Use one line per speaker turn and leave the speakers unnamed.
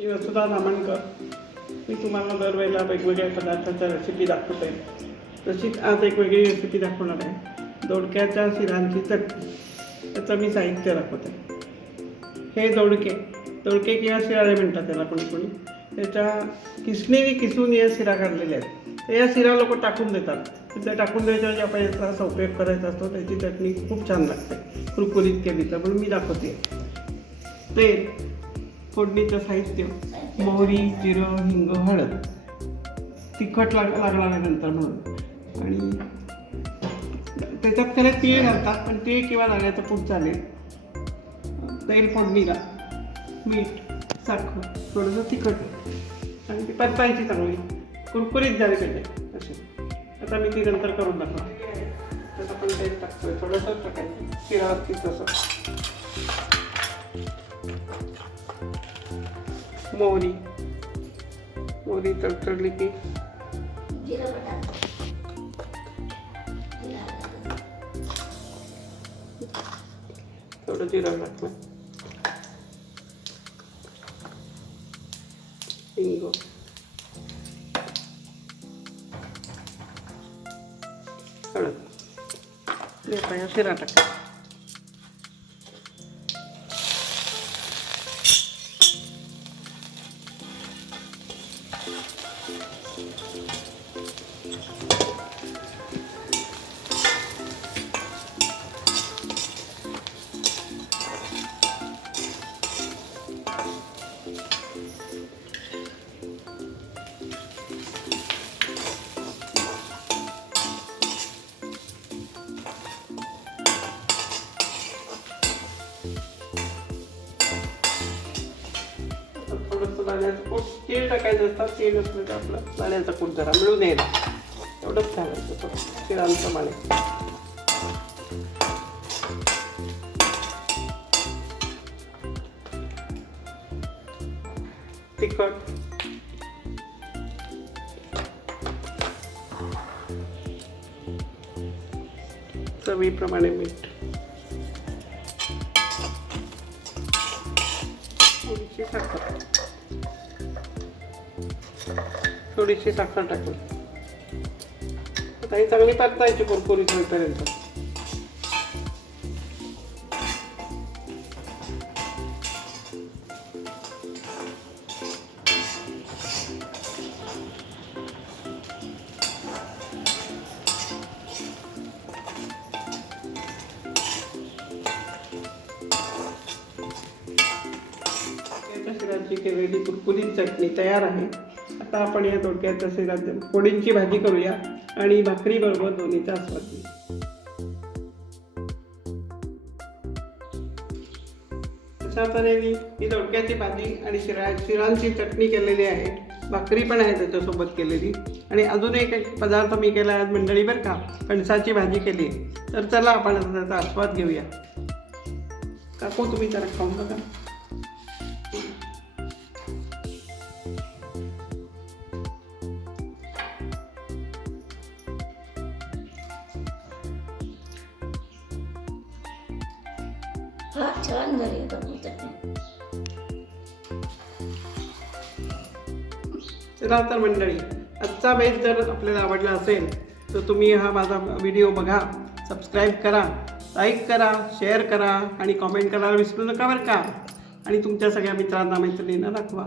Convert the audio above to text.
मी वसुधा मी तुम्हाला दरवेळेला वेगवेगळ्या पदार्थाच्या रेसिपी दाखवते तशीच आज एक वेगळी रेसिपी दाखवणार आहे. दोडक्याच्या शिरांची चटणी. त्याचं मी साहित्य दाखवते हे दोडके. दोडके किंवा शिराळे म्हणतात त्याला कोणी कोणी. त्याच्या किसणीने किसून या शिरा काढलेल्या आहेत. तर या शिरा लोक टाकून देतात. त्या टाकून द्यायच्या आपण याचा असा उपयोग करायचा असतो त्याची चटणी खूप छान लागते. कुरकुरीत केली तर. म्हणून मी दाखवते. तेल फोडणीचं साहित्य मोहरी जिरं हिंग हळद तिखट लाग लागणार नंतर म्हणून आणि त्याच्यात त्याला तीळ घालतात पण तीळ किंवा दाण्याचं पूड झाले तेल फोडणीला मीठ साखर थोडंसं तिखट. आणि ती परतायची चांगली. कुरकुरीत झाली पाहिजे असे आता मी ती नंतर करून दाखवते. त्याचं आपण तेल टाकतोय थोडंसं टाकायचं शिरा तसं. मोहरी मोहरी तडतडली की
जिरं टाक जिरं टाक.
थोडं जिरं टाकलं हिंग हळद आता या कूट तीळ टाकायचं असतात तीळ असलं तर आपला? दाण्याचा कूट जरा मिळून येईल एवढंच घालायचं थोडं तिळांप्रमाणे तिखट. चवीप्रमाणे मीठ. थोडीशी साखर. थोडीशी साखर टाकून. आता ही चांगली परतायची कुरकुरीत होईपर्यंत. दोडक्याच्या केलेली कुरकुरीत चटणी तयार आहे. आता आपण या दोडक्याच्या शिराच्या पोळींची भाजी करूया आणि भाकरी बरोबर दोन्हीचा आस्वाद घेऊ. अशा तऱ्हेने ही दोडक्याची भाजी आणि शिरा शिरांची चटणी केलेली आहे. भाकरी पण आहे त्याच्यासोबत केलेली. आणि अजून एक पदार्थ मी केला आहे मंडळी बरं का कणसाची भाजी केली आहे. तर चला आपण त्याचा आस्वाद घेऊया. काकू तुम्ही त्याला खाऊन बघा.
हा छान झाली बघू
चला तर मंडळी आजचा बेस जर आपल्याला आवडला असेल तर तुम्ही हा माझा व्हिडिओ बघा सबस्क्राईब करा लाईक करा शेअर करा आणि कॉमेंट करायला विसरू नका बरं का? आणि तुमच्या सगळ्या मित्रांना मैत्रिणींना दाखवा.